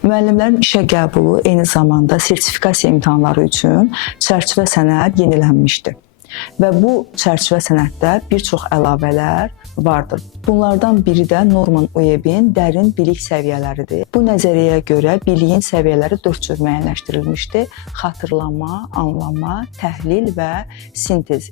Müəllimlərin işə qəbulu eyni zamanda sertifikasiya imtahanları üçün çərçivə sənəd yenilənmişdir. Və bu çərçivə sənəddə bir çox əlavələr vardır. Bunlardan biri də Norman Web'in dərin bilik səviyyələridir. Bu nəzəriyyəyə görə biliyin səviyyələri 4 cür müəyyənləşdirilmişdir: xatırlama, anlama, təhlil və sintez.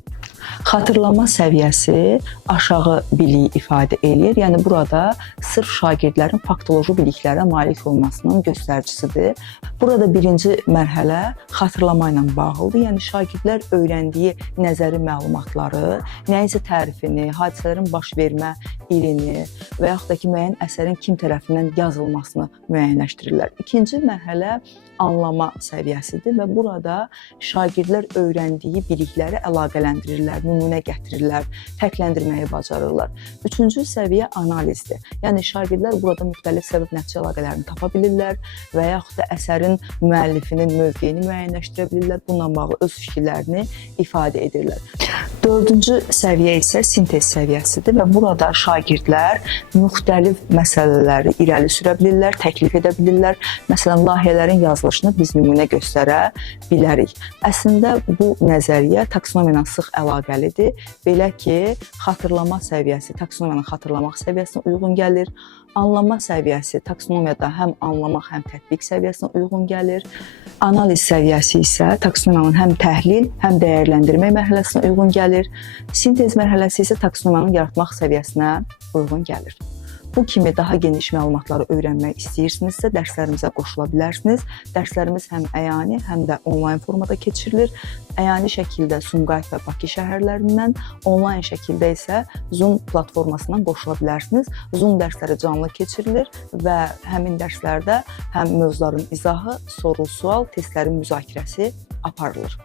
Xatırlama səviyyəsi aşağı biliyi ifadə eləyir. Yəni burada sırf şagirdlərin faktoloji biliklərə malik olmasının göstəricisidir. Burada birinci mərhələ xatırlama ilə bağlıdır. Yəni şagirdlər öyrəndiyi nəzəri məlumatları, nəyinsə tərifini, hadisələrin baş vermə ilini və yaxud da ki, müəyyən əsərin kim tərəfindən yazılmasını müəyyənləşdirirlər. İkinci mərhələ anlama səviyyəsidir və burada şagirdlər öyrəndiyi bilikləri əlaqələndirirlər, nümunə gətirirlər, fərqləndirməyi bacarırlar. Üçüncü səviyyə analizdir. Yəni şagirdlər burada müxtəlif səbəb-nəticə əlaqələrini tapa bilirlər və yaxud da əsərin müəllifinin mövqeyini müəyyənləşdirə bilirlər. Bununla bağlı öz fikirlərini ifadə edirlər. Dördüncü səviyyə isə sintez səviyyəsidir və burada şagirdlər müxtəlif məsələləri irəli sürə bilirlər, təklif edə bilirlər. Məsələn, layihələrin yazılışını biz nümunə göstərə bilərik. Əslində bu nəzəriyyə taksonomiya ilə sıx əlaqəlidir. Belə ki, xatırlama səviyyəsi taksonomiyanın xatırlamaq səviyyəsinə uyğun gəlir. Anlama səviyyəsi taksonomiyada həm anlamaq, həm tətbiq səviyyəsinə uyğun gəlir. Analiz səviyyəsi isə taksonomiyanın həm təhlil, həm dəyərləndirmə mərhələsinə uyğun gəlir. Sintez mərhələsi isə taksonomiyanın yaratmaq səviyyəsinə uyğun gəlir. Bu kimi daha geniş məlumatları öyrənmək istəyirsinizsə, dərslərimizə qoşula bilərsiniz. Dərslərimiz həm əyani, həm də onlayn formada keçirilir. Əyani şəkildə Sumqayıt və Bakı şəhərlərindən, onlayn şəkildə isə Zoom platformasından qoşula bilərsiniz. Zoom dərsləri canlı keçirilir və həmin dərslərdə həm mövzuların izahı, soru-sual, testlərin müzakirəsi aparılır.